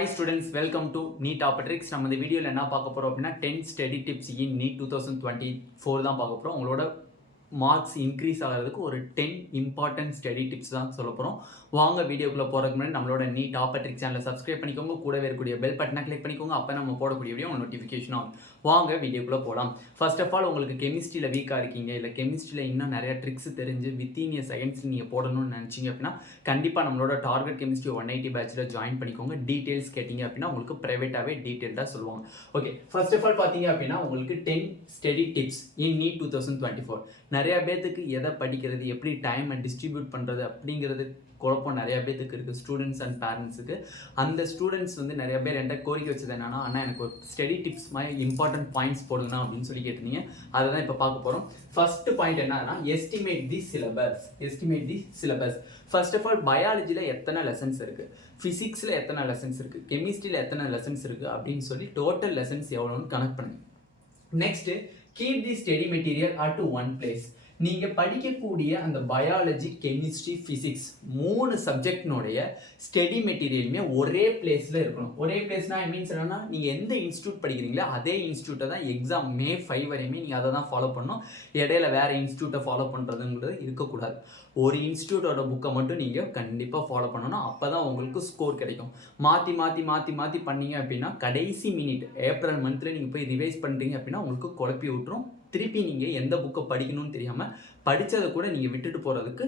Hi students, welcome to Neet Optics. நம்ம இந்த வீடியோல என்ன பார்க்க போறோம் அப்படினா 10 ஸ்டடி டிப்ஸ் இன் Neet 2024 தான் பார்க்க போறோம். உங்களோட மார்க்ஸ் இன்க்ரீஸ் ஆகிறதுக்கு ஒரு 10 இம்பார்ட்டன்ட் ஸ்டடி டிப்ஸ் தான் சொல்ல போகிறோம். வாங்க வீடியோக்குள்ளே போகிறதுக்கு முன்னாடி நம்மளோட நீட் ஆப்பட்ரிக் சேனலை சப்ஸ்கிரைப் பண்ணிக்கோங்க, கூடவே இருக்கக்கூடிய பெல் பட்டனை கிளிக் பண்ணிக்கோங்க. அப்போ நம்ம போடக்கூடிய வீடியோ உங்களுக்கு நோட்டிஃபிகேஷன் ஆகும். வாங்க வீடியோக்குள்ளே போகலாம். ஃபர்ஸ்ட் ஆஃப் ஆல் உங்களுக்கு கெமிஸ்ட்ரியில் வீக்காக இருக்கீங்க, இல்லை கெமிஸ்ட்ரியில் இன்னும் நிறைய ட்ரிக்ஸ் தெரிஞ்சு வித்தின் இயர் செகண்ட்ஸ் நீங்கள் போடணும்னு நினச்சிங்க அப்படின்னா கண்டிப்பாக நம்மளோட டார்கெட் கெமிஸ்ட்ரி 180 பேட்சில் ஜாயின் பண்ணிக்கோங்க. டீட்டெயில்ஸ் கேட்டிங்க அப்படின்னா உங்களுக்கு ப்ரைவேட்டாகவே டீட்டெயில்டாக சொல்லுவாங்க. ஓகே, ஃபர்ஸ்ட் ஆஃப் ஆல் பார்த்தீங்க அப்படின்னா உங்களுக்கு 10 ஸ்டடி டிப்ஸ் இன் நீட் 2024. நிறையா பேர்த்துக்கு எதை படிக்கிறது, எப்படி டைமை டிஸ்ட்ரிபியூட் பண்ணுறது அப்படிங்கிறது குழப்பம் நிறையா பேர்த்துக்கு இருக்குது, ஸ்டூடெண்ட்ஸ் அண்ட் பேரண்ட்ஸுக்கு. அந்த ஸ்டூடெண்ட்ஸ் வந்து நிறைய பேர் என்கிட்ட கோரிக்கை வச்சது என்னன்னா, அண்ணா எனக்கு ஒரு ஸ்டடி டிப்ஸ் மாதிரி இம்பார்ட்டன்ட் பாயிண்ட்ஸ் போடுங்கண்ணா அப்படின்னு சொல்லி கேட்டிருந்தீங்க. அதை தான் இப்போ பார்க்க போகிறோம். ஃபர்ஸ்ட் பாயிண்ட் என்னன்னா, estimate the syllabus. First of all பயாலஜியில் எத்தனை லெசன்ஸ் இருக்குது, ஃபிசிக்ஸில் எத்தனை லெசன்ஸ் இருக்குது, கெமிஸ்ட்ரியில் எத்தனை லெசன்ஸ் இருக்குது அப்படின்னு சொல்லி டோட்டல் லெசன்ஸ் எவ்வளோன்னு கனெக்ட் பண்ணுங்க. Next keep the study material at one place. நீங்கள் படிக்கக்கூடிய அந்த பயாலஜி, கெமிஸ்ட்ரி, ஃபிசிக்ஸ் 3 சப்ஜெக்ட்னுடைய ஸ்டடி மெட்டீரியலுமே ஒரே பிளேஸில் இருக்கணும். ஒரே பிளேஸ்னால் ஐ மீன்ஸ் என்னன்னா, நீங்கள் எந்த இன்ஸ்டியூட் படிக்கிறீங்களோ அதே இன்ஸ்டியூட்டை தான் எக்ஸாம் May 5 வரையுமே நீங்கள் அதை தான் ஃபாலோ பண்ணணும். இடையில வேறு இன்ஸ்டியூட்டை ஃபாலோ பண்ணுறதுங்கிறது இருக்கக்கூடாது. ஒரு இன்ஸ்டியூட்டோட புக்கை மட்டும் நீங்கள் கண்டிப்பாக ஃபாலோ பண்ணணும். அப்போ தான் உங்களுக்கு ஸ்கோர் கிடைக்கும். மாற்றி பண்ணீங்க அப்படின்னா கடைசி மினிட் ஏப்ரல் மந்தில் நீங்கள் போய் ரிவைஸ் பண்ணுறீங்க அப்படின்னா உங்களுக்கு குழப்பி விட்டுரும். திருப்பி நீங்கள் எந்த புக்கை படிக்கணும்னு தெரியாமல் படித்ததை கூட நீங்கள் விட்டுட்டு போகிறதுக்கு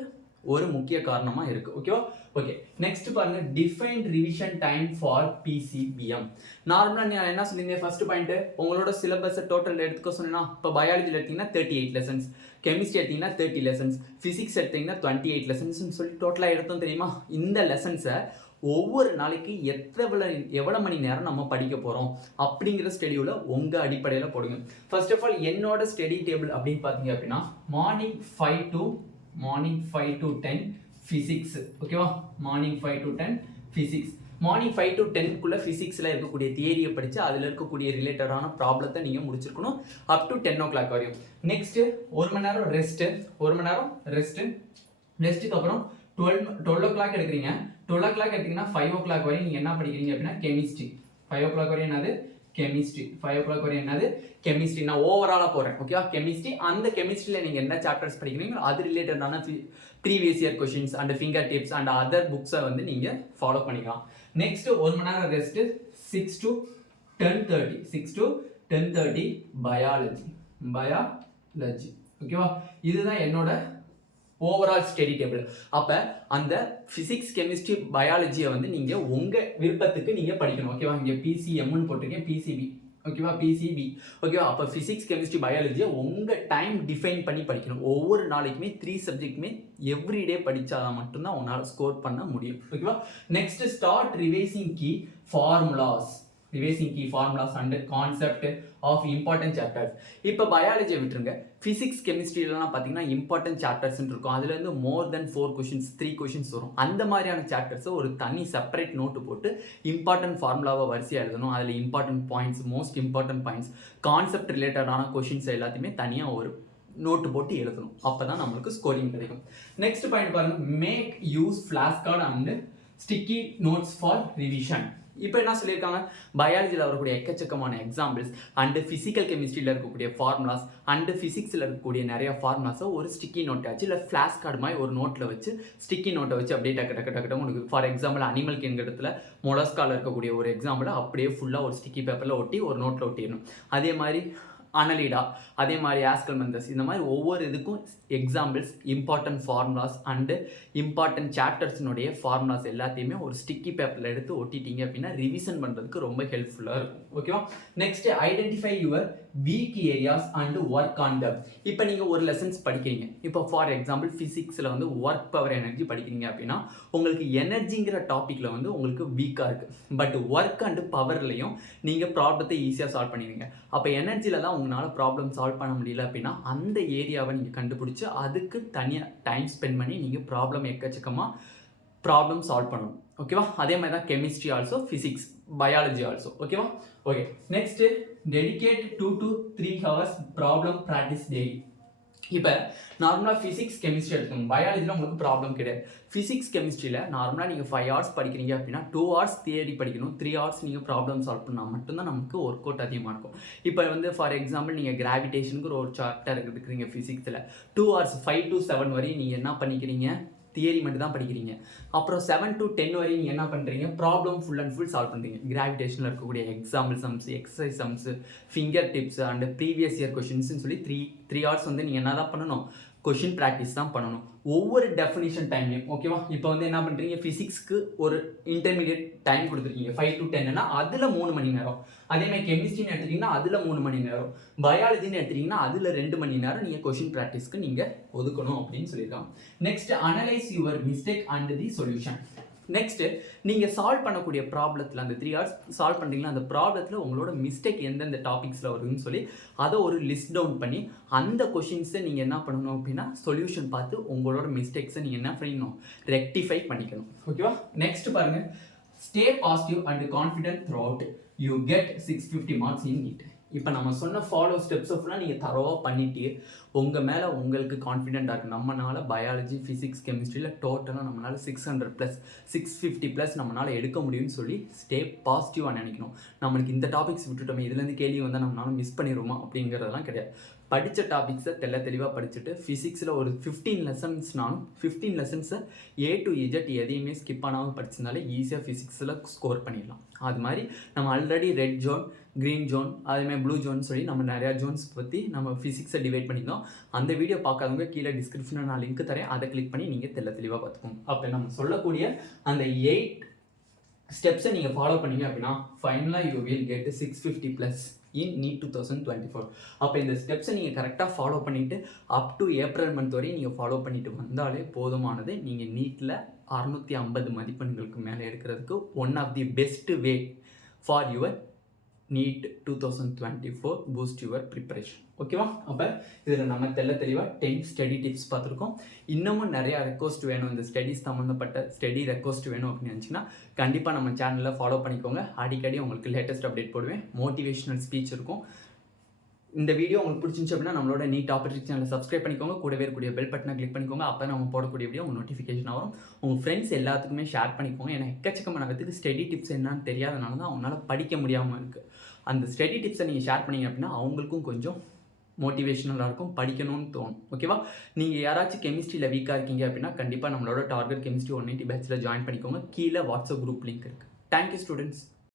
ஒரு முக்கிய காரணமாக இருக்குது. ஓகேவா? ஓகே, நெக்ஸ்ட் பாருங்கள், defined revision time for PCBM. நார்மலாக நான் என்ன சொல்லியிருந்தேன், ஃபர்ஸ்ட் பாயிண்ட்டு உங்களோட சிலபஸை டோட்டல் எடுத்துக்க சொன்னீங்கன்னா, இப்போ பயாலஜியில் எடுத்திங்கன்னா 38 லெசன்ஸ், கெமிஸ்ட்ரி எடுத்திங்கன்னா 30 லெசன்ஸ், ஃபிசிக்ஸ் எடுத்திங்கன்னா 28 லெசன்ஸ்னு சொல்லி டோட்டலாக எடுத்தோம் தெரியுமா? இந்த லெசன்ஸை ஒவ்வொரு நாளைக்கு எவ்வளோ மணி நேரம் நம்ம படிக்க போகிறோம் அப்படிங்கிற ஸ்டெடியூலை உங்கள் அடிப்படையில் போடுங்க. ஃபர்ஸ்ட் ஆஃப் ஆல் என்னோட ஸ்டடி டேபிள் அப்படின்னு பார்த்தீங்க அப்படின்னா மார்னிங் 5 to 10 ஃபிசிக்ஸ். ஓகேவா? Morning 5 to 10 physics. Morning 5 to 10க்குள்ளே ஃபிசிக்ஸில் இருக்கக்கூடிய தியரியை படித்து அதில் இருக்கக்கூடிய ரிலேட்டடான ப்ராப்ளத்தை நீங்கள் முடிச்சிருக்கணும் அப் டு 10 o'clock வரையும். நெக்ஸ்ட்டு 1 மணி நேரம் ரெஸ்ட்டுக்கு அப்புறம் 12 o'clock எடுக்கிறீங்க. 12 o'clock எடுத்தீங்கன்னா 5 o'clock வரையும் நீங்கள் என்ன படிக்கிறீங்க அப்படின்னா கெமிஸ்ட்ரி. 5 o'clock வரையும் என்னது கெமிஸ்ட்ரி. 5 o'clock வரையும் என்னது கெமிஸ்ட்ரி. நான் ஓவராலாக போகிறேன். ஓகேவா? கெமிஸ்ட்ரி. அந்த கெமிஸ்ட்ரியில் நீங்கள் என்ன சாப்டர்ஸ் படிக்கிறீங்களோ அது ரிலேட்டடான previous year questions and finger tips and other புக்ஸை வந்து நீங்கள் ஃபாலோ பண்ணிக்கலாம். நெக்ஸ்ட் 1 மணி நேரம் ரெஸ்ட்டு 6 to 10:30 பயாலஜி. ஓகேவா? இதுதான் என்னோட ஓவரால் ஸ்டடி டேபிள். அப்போ அந்த ஃபிசிக்ஸ், கெமிஸ்ட்ரி, பயாலஜியை வந்து நீங்கள் உங்கள் விருப்பத்துக்கு நீங்கள் படிக்கணும். ஓகேவா? இங்கே PCMன்னு போட்டிருக்கேன், PCB. ஓகேவா? PCB. ஓகேவா? அப்போ ஃபிசிக்ஸ், கெமிஸ்ட்ரி, பயாலஜியை உங்கள் டைம் டிஃபைன் பண்ணி படிக்கணும். ஒவ்வொரு நாளைக்குமே 3 சப்ஜெக்ட்டுமே எவ்ரிடே படித்தாதான் மட்டும்தான் உங்களால் ஸ்கோர் பண்ண முடியும். ஓகேவா? Next start revising key formulas and concept of important chapters. இப்போ பயாலஜியை விட்டுருங்க, ஃபிசிக்ஸ், கெமிஸ்ட்ரியிலலாம் பார்த்தீங்கன்னா இம்பார்ட்டன்ட் சாப்டர்ஸ்ன்னு இருக்கும். அதுலேருந்து மோர் தென் 4 கொஷின்ஸ் 3 கொஷின்ஸ் வரும். அந்த மாதிரியான சாப்டர்ஸை ஒரு தனி செப்பரேட் நோட்டு போட்டு இம்பார்ட்டன்ட் ஃபார்முலாவை வரிசையாக எழுதணும். அதில் important points, most important points, concept ரிலேட்டடான கொஷின்ஸ் எல்லாத்தையுமே தனியாக ஒரு நோட்டு போட்டு எழுதணும். அப்போ தான் நம்மளுக்கு ஸ்கோரிங் கிடைக்கும். நெக்ஸ்ட் பாயிண்ட் பாருங்க, make use flash card and sticky notes for revision. இப்போ என்ன சொல்லியிருக்காங்க, பயாலஜியில் வரக்கூடிய எக்கச்சக்கமான எக்ஸாம்பிள்ஸ் அண்டு ஃபிசிக்கல் கெமிஸ்ட்ரியில் இருக்கக்கூடிய ஃபார்முலாஸ் அண்டு ஃபிசிக்ஸில் இருக்கக்கூடிய நிறைய ஃபார்முலாஸை ஒரு ஸ்டிக்கி நோட் ஆச்சு இல்லை ஃப்ளாஷ் கார்டு மாதிரி ஒரு நோட்டில் வச்சு ஸ்டிக்கி நோட்டை வச்சு அப்படியே டக்கு உங்களுக்கு ஃபார் எக்ஸாம்பிள் அனிமல் கிங்டத்தில் மொலஸ்காவில் இருக்கக்கூடிய ஒரு எக்ஸாம்பிளை அப்படியே ஃபுல்லாக ஒரு ஸ்டிக்கி பேப்பரில் ஒட்டி ஒரு நோட்டில் ஒட்டிடணும். அதே மாதிரி அனலிடா, அதே மாதிரி ஆஸ்கல்மெந்தஸ், இந்த மாதிரி ஒவ்வொரு இதுக்கும் examples, important formulas and important சாப்டர்ஸினுடைய ஃபார்முலாஸ் எல்லாத்தையுமே ஒரு ஸ்டிக்கி பேப்பரில் எடுத்து ஒட்டிட்டீங்க அப்படின்னா ரிவிஷன் பண்ணுறதுக்கு ரொம்ப ஹெல்ப்ஃபுல்லாக இருக்கும். ஓகேவா? Next identify your week areas and work on them. இப்போ நீங்கள் ஒரு லெசன்ஸ் படிக்கிறீங்க. இப்போ ஃபார் எக்ஸாம்பிள் ஃபிசிக்ஸில் வந்து ஒர்க் பவர் எனர்ஜி படிக்கிறீங்க அப்படின்னா உங்களுக்கு எனர்ஜிங்கிற டாப்பிக்கில் வந்து உங்களுக்கு வீக்காக இருக்குது. பட் ஒர்க் அண்டு பவர்லையும் நீங்கள் ப்ராப்ளத்தை ஈஸியாக சால்வ் பண்ணிடுவீங்க. அப்போ எனர்ஜியில் தான் உங்களால் ப்ராப்ளம் சால்வ் பண்ண முடியல அப்படின்னா அந்த ஏரியாவை நீங்கள் கண்டுபிடிச்சி அதுக்கு தனியாக டைம் ஸ்பெண்ட் பண்ணி நீங்கள் எக்கச்சக்கமாக ப்ராப்ளம் சால்வ் பண்ணணும். ஓகேவா? அதே மாதிரி தான் chemistry also, physics, biology also. ஓகேவா? Okay, next dedicate 2 to 3 hours problem practice daily. இப்போ நார்மலாக ஃபிசிக்ஸ் கெமிஸ்ட்ரி எடுத்துக்கணும். பயாலஜியில் உங்களுக்கு ப்ராப்ளம் கிடையாது. ஃபிசிக்ஸ் கெமிஸ்ட்ரியில் நார்மலாக நீங்கள் 5 hours படிக்கிறீங்க அப்படின்னா 2 hours தியரி படிக்கணும், 3 hours நீங்கள் ப்ராப்ளம் சால்வ் பண்ணால் மட்டும்தான் நமக்கு ஒர்க் அவுட் அதிகமாக இருக்கும். இப்போ வந்து ஃபார் எக்ஸாம்பிள் நீங்கள் கிராவிடேஷனுக்கு ஒரு சாப்டர் எடுக்கிறீங்க ஃபிசிக்ஸில் 2 hours 5 to 7 வரையும் நீங்கள் என்ன பண்ணிக்கிறீங்க, தியரி மட்டும் தான் படிக்கிறீங்க. அப்புறம் 7 to 10 வரையும் நீங்கள் என்ன பண்ணுறீங்க, problem full and full solve பண்ணுறீங்க. கிராவிடேஷனில் இருக்கக்கூடிய example sums, exercise sums, finger tips and previous year கொஷின்ஸ்னு சொல்லி 3 hours வந்து நீங்கள் என்ன தான் பண்ணணும், கொஷின் ப்ராக்டிஸ் தான் பண்ணணும் ஒவ்வொரு டெஃபினிஷன் டைம்லையும். ஓகேவா? இப்போ வந்து என்ன பண்ணுறீங்க, ஃபிசிக்ஸ்க்கு ஒரு இன்டர்மீடியட் டைம் கொடுத்துருக்கீங்க 5 to 10னா அதில் 3 மணி நேரம். அதேமாதிரி கெமிஸ்ட்ரின்னு எடுத்துட்டிங்கன்னா அதில் 3 மணி நேரம். பயாலஜின்னு எடுத்துட்டிங்கன்னா அதில் 2 மணி நேரம் நீங்கள் கொஷின் ப்ராக்டிஸ்க்கு நீங்கள் ஒதுக்கணும் அப்படின்னு சொல்லியிருக்காங்க. Next, analyse your mistake and the solution. Next நீங்கள் சால்வ் பண்ணக்கூடிய ப்ராப்ளத்தில் அந்த 3 hours சால்வ் பண்ணுறீங்களா, அந்த ப்ராப்ளத்தில் உங்களோட மிஸ்டேக் எந்தெந்த டாபிக்ஸில் வருதுன்னு சொல்லி அதை ஒரு லிஸ்ட் டவுன் பண்ணி அந்த கொஷின்ஸை நீங்கள் என்ன பண்ணணும் அப்படின்னா சொல்யூஷன் பார்த்து உங்களோட மிஸ்டேக்ஸை நீங்கள் என்ன பண்ணணும், ரெக்டிஃபை பண்ணிக்கணும். ஓகேவா? நெக்ஸ்ட் பாருங்கள், stay positive and confident through out, you get 650 marks in NEET. இப்போ நம்ம சொன்ன ஃபாலோ ஸ்டெப்ஸை ஃபுல்லாக நீங்கள் தரோவாக பண்ணிவிட்டு உங்கள் மேலே உங்களுக்கு கான்ஃபிடென்ட்டாக இருக்குது. நம்மளால் பயாலஜி, ஃபிசிக்ஸ், கெமிஸ்ட்ரியில் டோட்டலாக நம்மளால் 600+ 650+ நம்மளால் எடுக்க முடியும்னு சொல்லி ஸ்டே பாசிட்டிவாக நினைக்கணும். நம்மளுக்கு இந்த டாபிக்ஸ் விட்டுட்டோமே, இதுலேருந்து கேள்வி வந்தால் நம்மளால் மிஸ் பண்ணிடுவோமா அப்படிங்கிறதெல்லாம் கிடையாது. படித்த டாபிக்ஸை தெளிவாக படிச்சுட்டு ஃபிசிக்ஸில் ஒரு 15 lessonsனாலும் 15 lessonsை A to Z எதையுமே ஸ்கிப் பண்ணாமல் படிச்சிருந்தாலே ஈஸியாக ஃபிசிக்ஸில் ஸ்கோர் பண்ணிடலாம். அது மாதிரி நம்ம already red zone, green zone, அதேமாதிரி ப்ளூ ஜோன் சொல்லி நம்ம நிறையா ஜோன்ஸ் பற்றி நம்ம ஃபிசிக்ஸை டிவைட் பண்ணியிருந்தோம். அந்த வீடியோ பார்க்காதவங்க கீழே டிஸ்கிரிப்ஷனில் நான் லிங்க் தரேன், அதை கிளிக் பண்ணி நீங்கள் தெளிவாக பார்த்துக்கோங்க. அப்போ நம்ம சொல்லக்கூடிய அந்த 8 ஸ்டெப்ஸை நீங்கள் ஃபாலோ பண்ணீங்க அப்படின்னா ஃபைனலாக you will get 650+ in NEET 2024. அப்போ இந்த ஸ்டெப்ஸை நீங்கள் கரெக்டாக ஃபாலோ பண்ணிவிட்டு அப் டு ஏப்ரல் மந்த் வரையும் நீங்கள் ஃபாலோ பண்ணிட்டு வந்தாலே போதுமானது. நீங்கள் நீட்டில் 650 மதிப்பெண்களுக்கு மேலே எடுக்கிறதுக்கு one of the best way for your NEET 2024 boost your preparation. ஓகேவா? அப்போ இதில் நம்ம தெளிவாக 10 ஸ்டடி டிப்ஸ் பார்த்துருக்கோம். இன்னமும் நிறையா ரெக்வஸ்ட் வேணும், இந்த ஸ்டடீஸ் சம்மந்தப்பட்ட ஸ்டடி ரெக்வஸ்ட் வேணும் அப்படின்னு நினச்சிங்கன்னா கண்டிப்பாக நம்ம சேனலில் ஃபாலோ பண்ணிக்கோங்க. அடிக்கடி உங்களுக்கு லேட்டஸ்ட் அப்டேட் போடுவேன், மோட்டிவேஷனல் ஸ்பீச் இருக்கும். இந்த வீடியோ உங்களுக்கு பிடிச்சிருந்துச்சு அப்படின்னா நம்மளோட நீட் ஆப்பர்ச்சுனிட்டி சேனலை சப்ஸ்கிரைப் பண்ணிக்கோங்க, கூடவே இருக்கக்கூடிய பெல் பட்டனை கிளிக் பண்ணிக்கோங்க. அப்போ நம்ம போடக்கூடிய வீடியோ உங்கள் நோட்டிஃபிகேஷன் வரும். உங்கள் ஃப்ரெண்ட்ஸ் எல்லாத்துக்குமே ஷேர் பண்ணிக்கோங்க. ஏன்னா எக்கச்சக்கமான விதத்துக்கு ஸ்டடி டிப்ஸ் என்னன்னு தெரியாதனால தான் அவங்களால படிக்க முடியாமல் இருக்குது. அந்த ஸ்டடி டிப்ஸை நீங்கள் ஷேர் பண்ணிங்க அப்படின்னா அவங்களுக்கும் கொஞ்சம் மோட்டிவேஷனலாக இருக்கும், படிக்கணும்னு தோணும். ஓகேவா? நீங்கள் யாராச்சும் கெமிஸ்ட்ரியில் வீக்காக இருக்கீங்க அப்படின்னா கண்டிப்பாக நம்மளோட டார்கெட் கெமிஸ்ட்ரி 180 பேட்சில் ஜாயின் பண்ணிக்கோங்க. கீழே வாட்ஸ்அப் குரூப் லிங்க் இருக்குது. Thank you students.